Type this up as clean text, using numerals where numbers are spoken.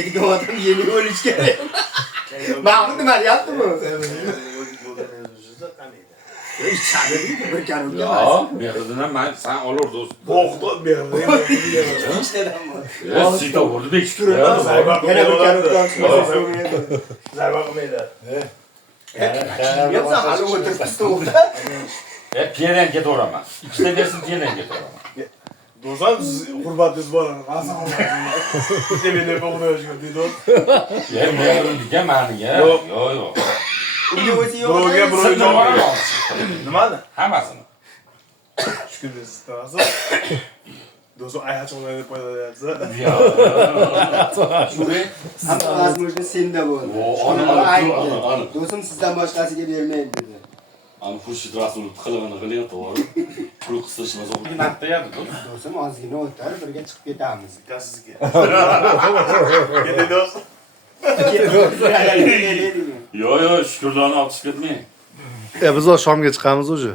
yedigan odam yemay o'lish kerak. Ma'qul nima yaptimi? Bir kanal. Yo, mehridan men sen olur do'st. Bo'g'di mehridan. Ikkita. Sito bo'ldi dek. Yana bir kanal. Zarba qilmaydi. Yapsa hali o'tirib turibdi. Piyadan ketaveraman. Ikkita bersin piyadan ketaveraman. Do'stam siz hurmatingiz bor. Bitta meni bo'g'di o'shga do'st. Mehrim degan meniga. Yo'q. Yo'q. Unga o'zi Birovga yo'q. Sirni boraman. Nimani? Hammasini. Shukur siz tavasiz. Do'stam ayaq cho'g'laydi deb qo'yadi. Shuni hamma azmujni senda bo'ldi. Do'stim sizdan boshqasiga bermaydi dedi. Ani Xurshid Rasulov qilig'ini qilyapti, to'g'ri. Pul qistirishmas o'qib maqtayapti, do'st. Do'stim ozgina o'tar, birga chiqib ketamiz. Sizga. Keling do'st. Yo, shukurlarni olib chiqib ketmang. Biz shomga chiqamiz уже.